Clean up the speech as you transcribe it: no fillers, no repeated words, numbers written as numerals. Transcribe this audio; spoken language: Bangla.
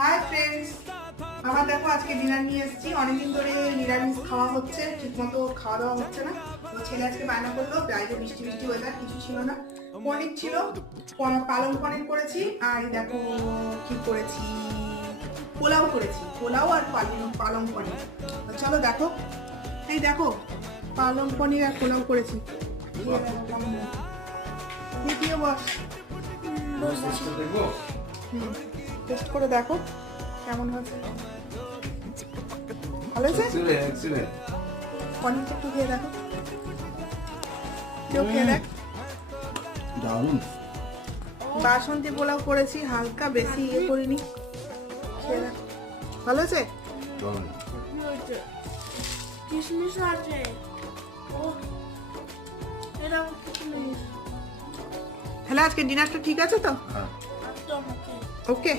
হাই ফ্রেন্ডস, আমার দেখো আজকে ডিনার নিয়ে এসেছি। অনেকদিন ধরে নিরামিষ খাওয়া হচ্ছে, ঠিকমতো খাওয়া দাওয়া হচ্ছে না। তো ছেলে আজকে বায়না করলো, বাইরে বৃষ্টি বৃষ্টি ওয়েদার, কিছু ছিল না। পনির ছিল, পালং পনির করেছি। আর এই দেখো কি করেছি, পোলাও করেছি, পোলাও আর পালং পনির। তো চলো দেখো, এই দেখো পালং পনির আর পোলাও করেছি। দ্বিতীয় বস টেস্ট করে দেখো কেমন হয়েছে। ভালো হয়েছে? পনিরটা একটু খেয়ে দেখো, কেউ খেয়ে দেখ। দারুণ। বাসন্তী পোলাও করেছি, হালকা বেশি ইয়ে করিনি। খেয়ে দেখ, ভালো হয়েছে? কিশমিশ আছে। এরকম কিশমিশ তাহলে আজকে ডিনারটা ঠিক আছে তো? হ্যাঁ। একদম ওকে।